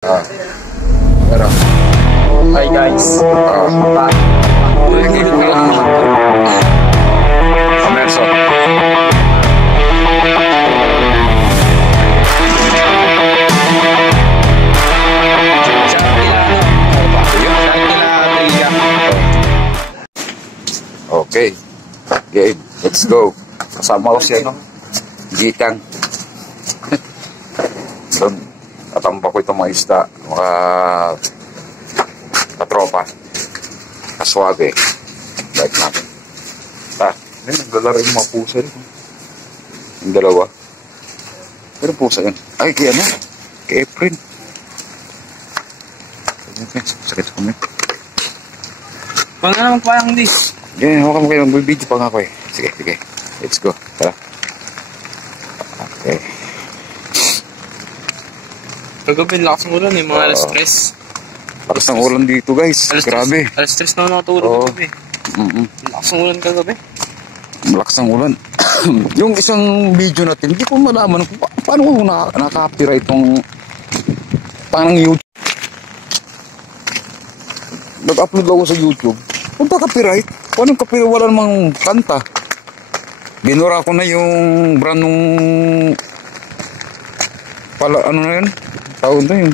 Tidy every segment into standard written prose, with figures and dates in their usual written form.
Pero, hi guys. Amerso. Okay. Game. Let's go. Kasama ko siya, no? Gitang. Doon, tatamba ko itong mga isda. Mga katropa. Kaswabe. Like namin. Naglalaro yung mga pusa rin. Yung dalawa. Pero pusa yan. Ay, kaya ano? Kay Efren. Sakit sa kami. Pag nga naman parang this. Yeah, hawakan mo kayo. Mag-video pa nga ako eh. Sige, sige. Let's go. Tara. Okay. Kagabi, lakas ng ulan eh. Mga alas 3. Lakas ng ulan dito guys. Grabe. Alas 3 na nakatulog kagabi. Lakas ng ulan kagabi. Malakas ang ulan. Yung isang video natin, hindi ko malaman paano ko naka-copyright itong parang YouTube. Nag-upload ako sa YouTube. Kung copyright, paano copyright? Wala namang kanta. Binura ko na yung brand nung pala, ano na yun? Tawag na yun.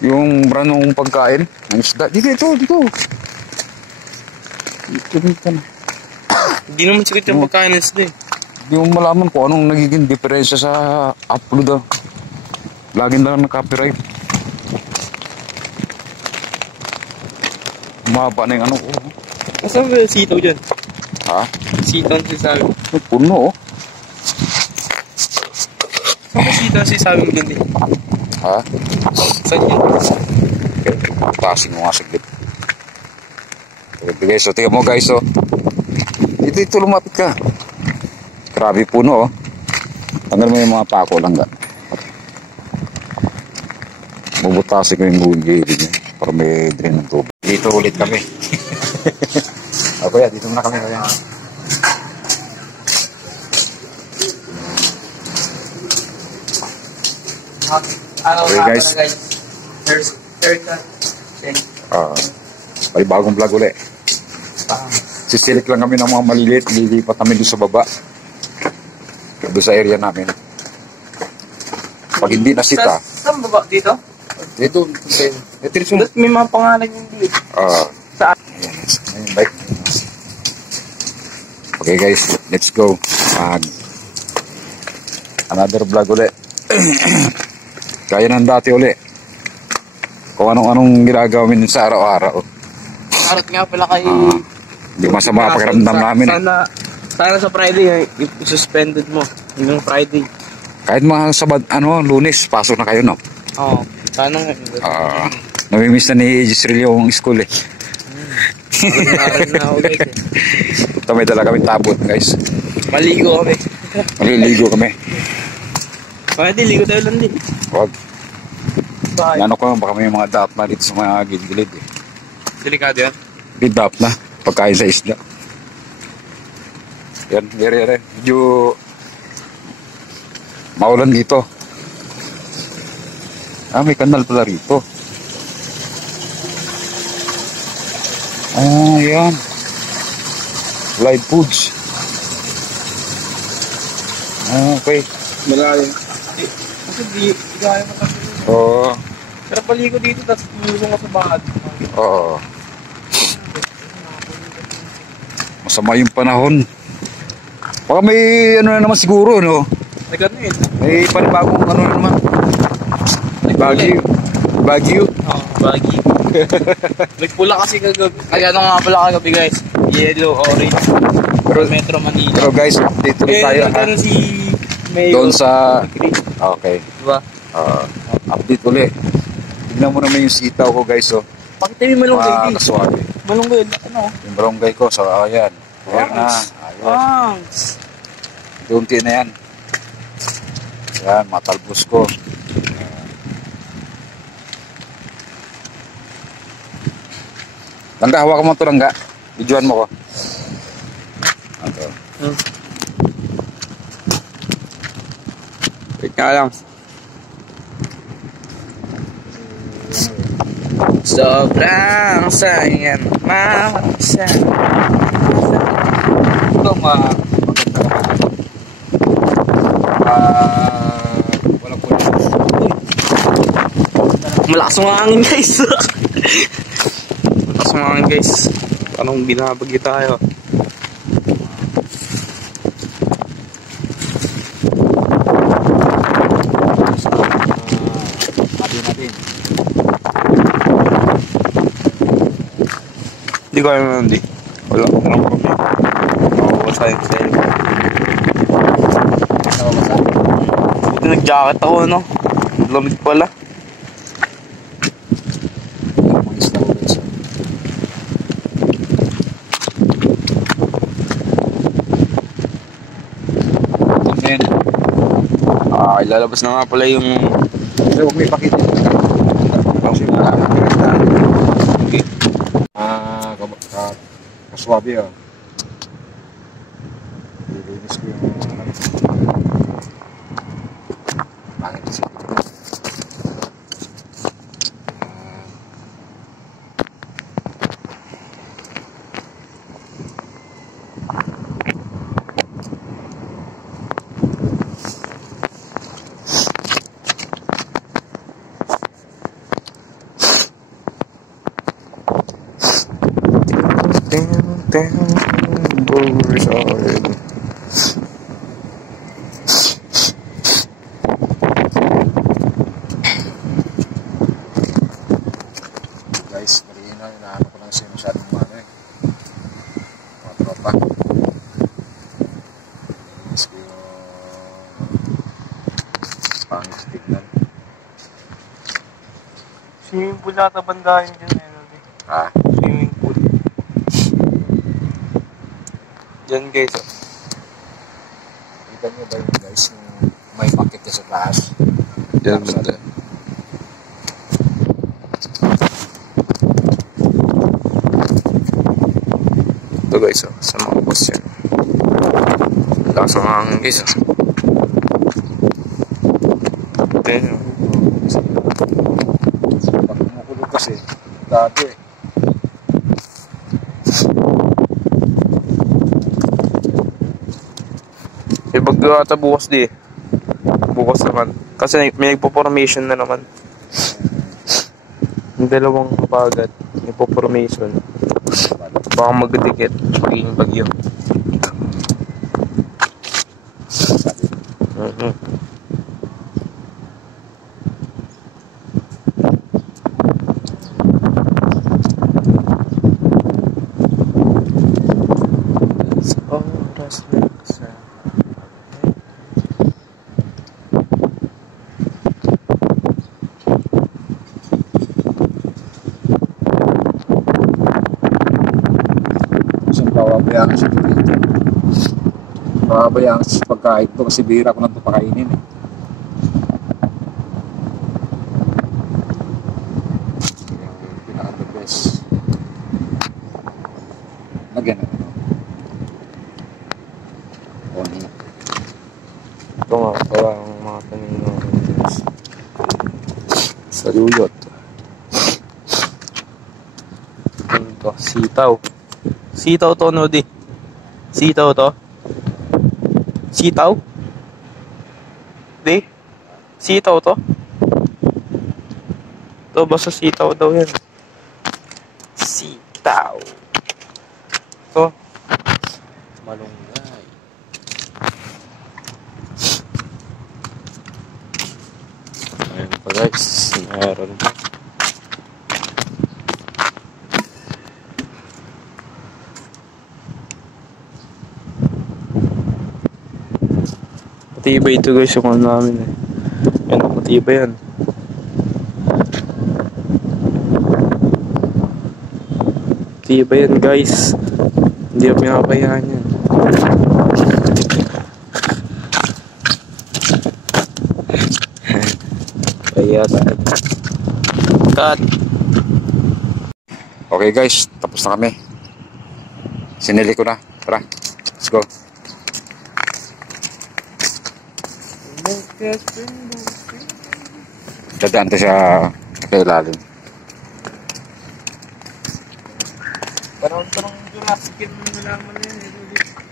Yung brand nung pagkain. Ang isda. Dito. Dito na. Hindi naman sakit yung pagkain ng isda eh. Hindi mo malaman kung anong nagiging diferensya sa upload. Lagi na lang na-copyright. Mahaba na yung ano. Nasaan ba yung sitaw dyan? Ha? Sitaw ang sinasabi. Puno oh. Saan ba sitaw ang sinasabi mo dyan eh? Ha? Saan yun? Okay, pasing mo nga saglit. Okay guys, so tingnan mo guys oh. Dito lumapit ka. Grabe puno oh. Tanggal mo yung mga pako lang ga. Bubutasin ko yung gulay niya para may drain ng tubig. Dito ulit kami. O kuya, dito muna kami. Okay guys. May bagong vlog ulit. Sisilik lang kami ng mga maliliit. Lilipat kami doon sa baba. Doon sa area namin. Pag hindi nasita. Saan baba? Dito? Dito. May mga pangalan yung dito. Saan? Yes. Bike. Okay guys, let's go. Another vlog ulit. Kaya ng dati ulit. Kung anong ginagawa namin sa araw-araw. Harap nga pala kay... Hindi masama pakiramdam namin. Sana sa Friday, i-suspended mo. Yung Friday. Kahit mga sabad, Lunes, pasok na kayo, no? Oo. Sana nga. Namimiss na ni Gisril yung school eh. Na ako guys eh. Ito may dala kami tabot guys. Maligo kami. Maliligo kami. Pwede, ligo tayo lang din. Huwag. Bakit? Ano ko, baka may mga dap na dito sa mga gilid-gilid eh. Delikado yan? May dap na, pagkain sa isda. Yan, yare. Medyo maulan dito. May kanal pala rito. Yan. Live foods. Okay. Malalim. Kasi di gaya mo kasi. Oo. Pero paligo dito, tapos tumulong ka sa bahad. Oo. Masama yung panahon. Baka may na naman siguro, no? Nagano yun? May panibagong na naman. Bagyo. Oo, Bagyo. Nagpula kasi kagabi. Ay, ano nga pala kagabi guys? Yellow, orange. Pero Metro Manila. Pero guys, update ulit tayo. Doon si Mayo. Doon sa... Okay. Diba? Update ulit. Tignan mo naman yung sitaw ko guys, oh. Pakita mo yung malunggay din. Kaswabe. Malunggay, ano? Yung barangay ko, so ayan. Ayan na. Ayan. Dunti na yan. Ayan, matalbos ko. Langga, hawakan mo ito langga. Videoan mo ko. Ito. Wait nga lang. Sobrang sayang mawasa. Ito maganda walang pulis. Malakas ang hangin guys. Malakas ang hangin guys. Anong binabagyo tayo? Hindi ko alam naman, di. Wala akong problema. Mawawasa yung sa'yo. Buti nag-jacket ako, no? Lamig pala. Ilalabas na nga pala yung... Huwag may pakita. Okay. Kaswabe ah. Lilinis ko yung pangit kasi. Guys, kanina inaano ko lang siya masyadong mga tropa. Mas ko yung pangit tignan. Swimming pool nata bandahin dyan eh. Ha? Swimming pool. Dyan guys oh. Kita nyo ba yun guys yung may pakit ka sa taas? Dyan banda. Ito guys oh, sa mga boss yan. Lakas ang hangin guys oh. Then pag kumukulog kasi dati bagyo ata bukas di. Bukas naman. Kasi may nagpo-formation na naman. Yung dalawang kapagat. Nagpo-formation. Baka magdikit. Magiging bagyo. pababayaan siya dito. Pababayaan sa pagkain ito kasi bihira ko lang ito pakainin eh. Yung pinaka-the best. Lagyan na ito. Oni. Ito nga, parang mga tanin ng saluyot. Ito, sitaw. Sitaw to, Nodi. Sitaw to. Sitaw? Di? Sitaw to? Ito, basta sitaw daw yan. Sitaw. Ito. Malunggay. Ayan pa guys. Meron pa. Matibay ito guys yung ano namin eh. Yan, matibay yan. Matibay yan guys. Hindi ako pinapabayaan yan. Kaya tayo. Cut! Okay guys, tapos na kami. Sinili ko na. Tara, let's go. Dadaan to siya sa ilalim. Parang Jurassic yung nalaman na yun.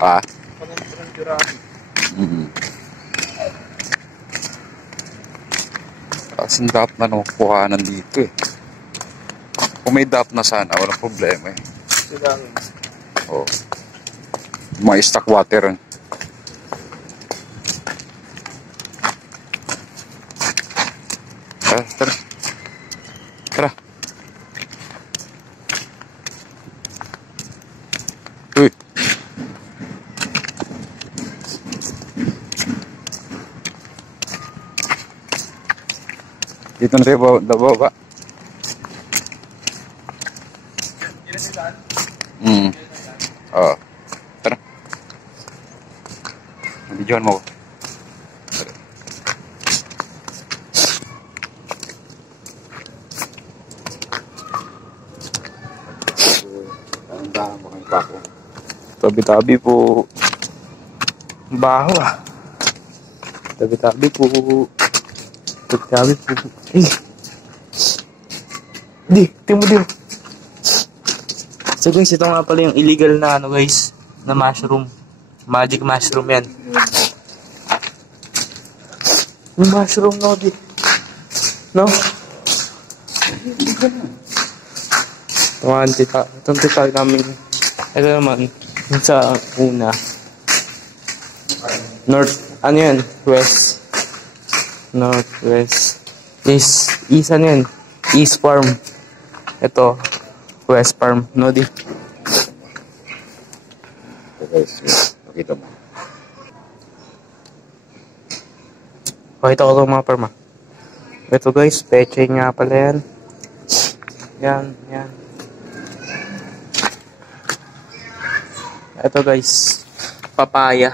Ah? Parang Jurassic. Kasi dap na nakukuhanan dito eh. Kung may dap na sana, walang problema eh. Sila rin. Oo. Mga stock water. Tara. Tara. Uy. Dito na tayo baba. Oo. Tara. Nabidyohan mo ko. Tara. Tabi-tabi po. Baho ah. Tabi-tabi po. Tabi-tabi po. Di, timo din. So guys, ito nga pala yung illegal na ano guys, na mushroom. Magic mushroom yan. Yung mushroom no, di. No? Itong tita namin. Ito naman, yung sa una. North, ano yan? West. Northwest. East ano yan? East Farm. Ito, West Farm. No, di? Okay, nakita mo. Pakita ko itong mga farm ah. Ito guys, peche nga pala yan. Yan. Ito guys, papaya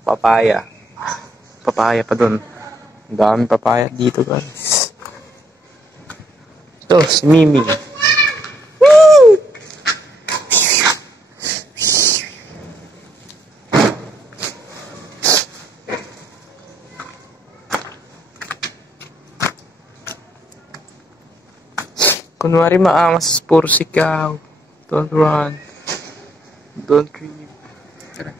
pa dun. Ang daming papaya dito guys. Ito, si Mimi. Woo! Kunwari maangas, puro sikaw. Don't run. Don't trip. Tara.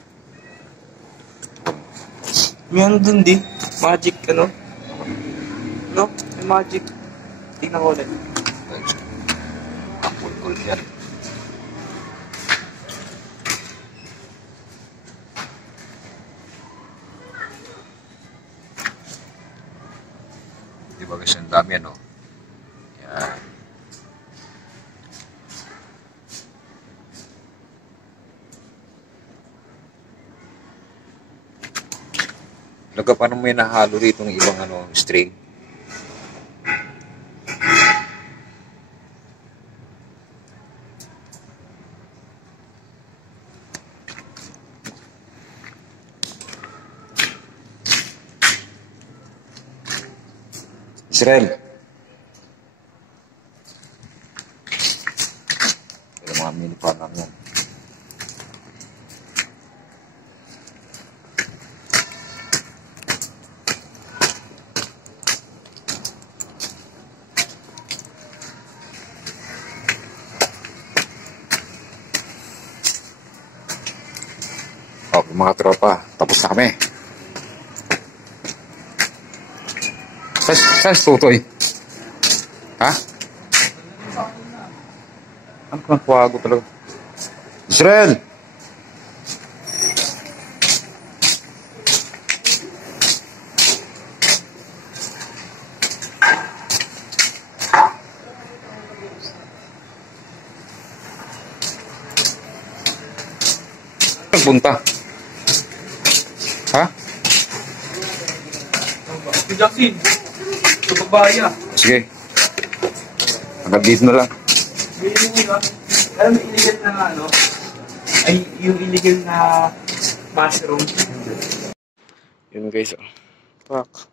Meron dun di. Magic ano? No? May magic. Tingnan ko ulit. Cool yan. Di ba guys, ang dami ano? Yan. Laga pa naman may nahalo rito ng ibang ano, string. Israel. Pero mga mini farm lang yan. Okay, mga tropa, tapos na kami. Saan si Tutoy? Ha? Ano kang kwago talaga? Israel! Punta. Ha? Jackson, sa babaya. Sige. Hanggang dito na lang. Alam mo, illegal na ano? Ay, yung illegal na mushroom. Yun guys, oh. Fuck.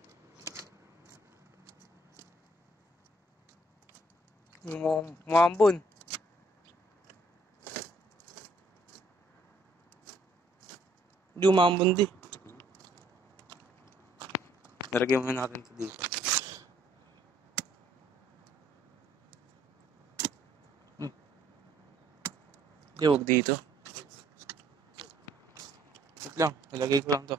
Umambon. Hindi umambon di. Naragyan mo natin ito dito. Hindi, huwag dito. Wait lang, nalagay ko lang to.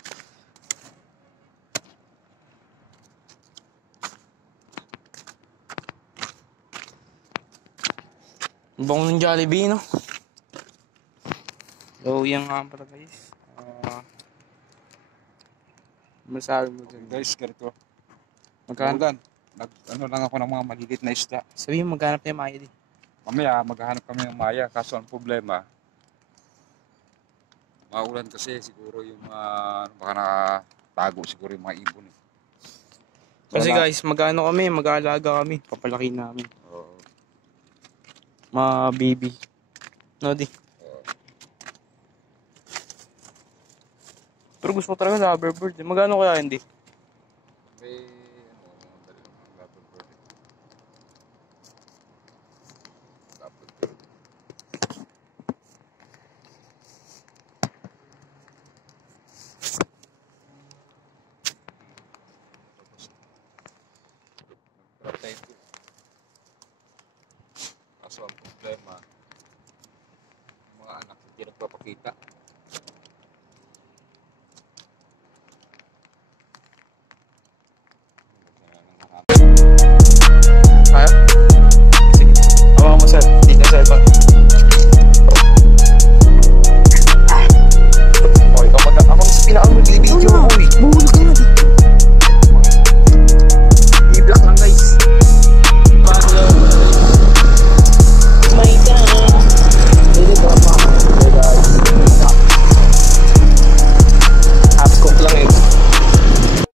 Ang bango ng Jollibee, no? So, yan nga pala guys. Masabi mo dyan. Guys, ganito. Magkano? Ano lang ako ng mga maliliit na isda. Sabihin mo, maghanap tayo Maya di. Mamaya, maghahanap kami ng maya. Kaso ang problema, maulan kasi siguro yung baka nakatago siguro yung mga ibon. Eh. Kasi Wala. guys, mag-ano kami, mag-aalaga kami. Papalaki namin. Oo. Mga baby. No, di. Pero gusto ko talaga loverbird. Magkano kaya hindi? May, dali lang ang laptop bird. Laptop bird. Nag-drop na ito. Kaso ang problema, mga anak hindi nagpapakita.